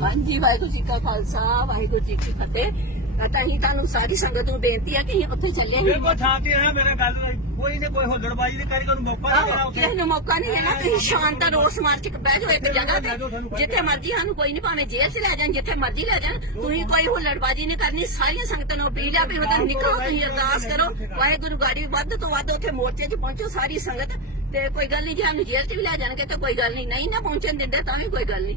ਹਾਂਜੀ ਵਾਹਿਗੁਰੂ ਜੀ ਕਾ ਖਾਲਸਾ ਵਾਹਿਗੁਰੂ ਜੀ ਕੀ ਫਤਿਹ। ਤਾਂ ਅਸੀਂ ਤੁਹਾਨੂੰ ਸਾਰੀ ਸੰਗਤ ਨੂੰ ਬੇਨਤੀ ਹੈ ਕਿ ਅਸੀਂ ਉੱਥੇ ਚੱਲੇ ਮੇਰੇ ਹਾਂ। ਕੋਲ ਥਾਂ ਤੇ ਹੈ ਮੇਰੇ ਗੱਲ ਕੋਈ ਨੇ ਕੋਈ ਹੁੱਲੜਬਾਜੀ ਦੇ ਕਰਕੇ ਉਹਨੂੰ ਮੌਕਾ ਨਹੀਂ ਦੇਣਾ ਉੱਥੇ। ਕਿਸੇ ਨੂੰ ਮੌਕਾ ਨਹੀਂ ਦੇਣਾ ਤੁਸੀਂ ਸ਼ਾਂਤ ਰੋਡ ਸਮਾਰ ਚ ਬਹਿ ਜਾਓ ਇੱਕ ਜਗ੍ਹਾ ਤੇ। ਜਿੱਥੇ ਮਰਜ਼ੀ ਸਾਨੂੰ ਕੋਈ ਨਹੀਂ ਭਾਵੇਂ ਜੇਲ੍ਹ ਚ ਲੈ ਜਾਣ ਜਿੱਥੇ ਮਰਜ਼ੀ ਲੈ ਜਾਣ ਤੁਸੀਂ ਕੋਈ ਹੁੱਲੜਬਾਜੀ ਨਹੀਂ ਕਰਨੀ ਸਾਰੀਆਂ ਸੰਗਤਾਂ ਨੂੰ ਅਪੀਲ ਆ ਵੀ ਉਹਦਾ ਨਿਕਲੋ ਤੁਸੀਂ ਅਰਦਾਸ ਕਰੋ। ਵਾਹਿਗੁਰੂ ਗਾੜੀ ਵੱਧ ਤੋਂ ਵੱਧ ਉੱਥੇ ਮੋਰਚੇ 'ਚ ਪਹੁੰਚੋ ਸਾਰੀ ਸੰਗਤ ਤੇ ਕੋਈ ਗੱਲ ਨਹੀਂ ਜੇ ਸਾਨੂੰ ਜੇਲ੍ਹ 'ਚ ਵੀ ਲੈ ਜਾਣਗੇ ਤਾਂ ਕੋਈ ਗੱਲ ਨਹੀਂ ਨਹੀਂ ਨਾ ਪਹੁੰਚਣ ਦਿੰਦੇ ਤਾਂ ਵੀ ਕੋਈ ਗੱਲ ਨਹੀਂ।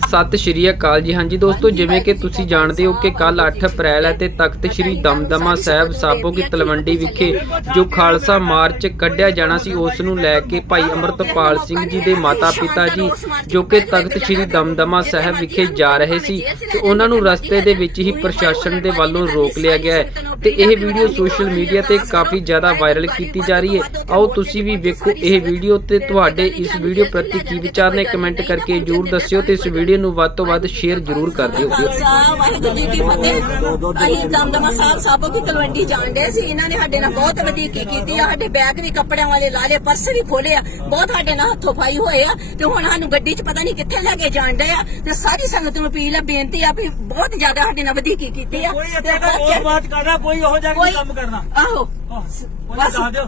ਸਤਿ ਸ਼੍ਰੀ ਅਕਾਲ ਜੀ। ਹਾਂਜੀ ਦੋਸਤੋ ਜਿਵੇਂ ਕਿ ਤੁਸੀਂ ਜਾਣਦੇ ਹੋ ਕਿ ਕੱਲ 8 ਅਪ੍ਰੈਲ ਹੈ ਤੇ ਤਖਤ ਸ੍ਰੀ ਦਮਦਮਾ ਸਾਹਿਬ ਸਾਬੋ ਕੀ ਤਲਵੰਡੀ ਵਿਖੇ ਜੋ ਖਾਲਸਾ ਮਾਰਚ ਕੱਢਿਆ ਜਾਣਾ ਸੀ ਉਸ ਨੂੰ ਲੈ ਕੇ ਭਾਈ ਅਮਰਤਪਾਲ ਸਿੰਘ ਜੀ ਦੇ ਮਾਤਾ ਪਿਤਾ ਜੀ ਜੋ ਕਿ ਤਖਤ ਸ੍ਰੀ ਦਮਦਮਾ ਸਾਹਿਬ ਵਿਖੇ ਜਾ ਰਹੇ ਸੀ ਤੇ ਉਹਨਾਂ ਨੂੰ ਰਸਤੇ ਦੇ ਵਿੱਚ ਹੀ ਪ੍ਰਸ਼ਾਸਨ ਦੇ ਵੱਲੋਂ ਰੋਕ ਲਿਆ ਗਿਆ ਹੈ। ਤੇ ਇਹ ਵੀਡੀਓ ਸੋਸ਼ਲ ਮੀਡੀਆ ਤੇ ਕਾਫੀ ਜ਼ਿਆਦਾ ਵਾਇਰਲ ਕੀਤੀ ਜਾ ਰਹੀ ਹੈ। ਆਓ ਤੁਸੀਂ ਵੀ ਵੇਖੋ ਇਹ ਵੀਡੀਓ ਤੇ ਤੁਹਾਡੇ ਇਸ ਵੀਡੀਓ ਪ੍ਰਤੀ ਕੀ ਵਿਚਾਰ ਨੇ ਕਮੈਂਟ ਕਰਕੇ ਜਰੂਰ ਦੱਸਿਓ ਤੇ ਇਸ ਵੀਡੀਓ ਨੂੰ ਵੱਧ ਤੋਂ ਵੱਧ ਸ਼ੇਅਰ ਜਰੂਰ ਕਰ ਦਿਓ। ਵਾਹਿਗੁਰੂ ਜੀ ਕੀ ਫਤਿਹ। ਅਸੀਂ ਦਮਦਮਾ ਸਾਹਿਬ ਸਾਬੋ ਕੀ ਤਲਵੰਡੀ ਜਾਣਦੇ ਸੀ। ਇਹਨਾਂ ਨੇ ਸਾਡੇ ਨਾਲ ਬਹੁਤ ਵਧੀਕੀ ਕੀਤੀ ਆ। ਸਾਡੇ ਬੈਗ ਵੀ ਕੱਪੜਿਆਂ ਵਾਲੇ ਲਾ ਲਏ ਪਰਸ ਵੀ ਖੋਲੇ ਆ। ਬਹੁਤ ਸਾਡੇ ਨਾਲ ਹੱਥੋਂ ਪਾਈ ਹੋਏ ਆ। ਤੇ ਹੁਣ ਸਾਨੂੰ ਗੱਡੀ 'ਚ ਪਤਾ ਨਹੀਂ ਕਿੱਥੇ ਲੈ ਕੇ ਜਾਣਦੇ ਆ। ਤੇ ਸਾਰੀ ਸੰਗਤ ਨੂੰ ਅਪੀਲ ਆ ਬੇਨਤੀ ਆ ਵੀ ਬਹੁਤ ਜ਼ਿਆਦਾ ਸਾਡੇ ਨਾਲ ਵਧੀਕੀ ਕੀਤੀ ਆ। ਕੋਈ ਤੇ ਇੱਥੇ ਦਾ ਬਹੁਤ- ਉਸ ਬਾਤ ਕਰਨਾ ਕੋਈ ਉਹੋ ਨਹੀਂ ਕੰਮ ਕਰਨਾ। ਆਹੋ। ਉਹ ਦੱਸ ਦਿਓ।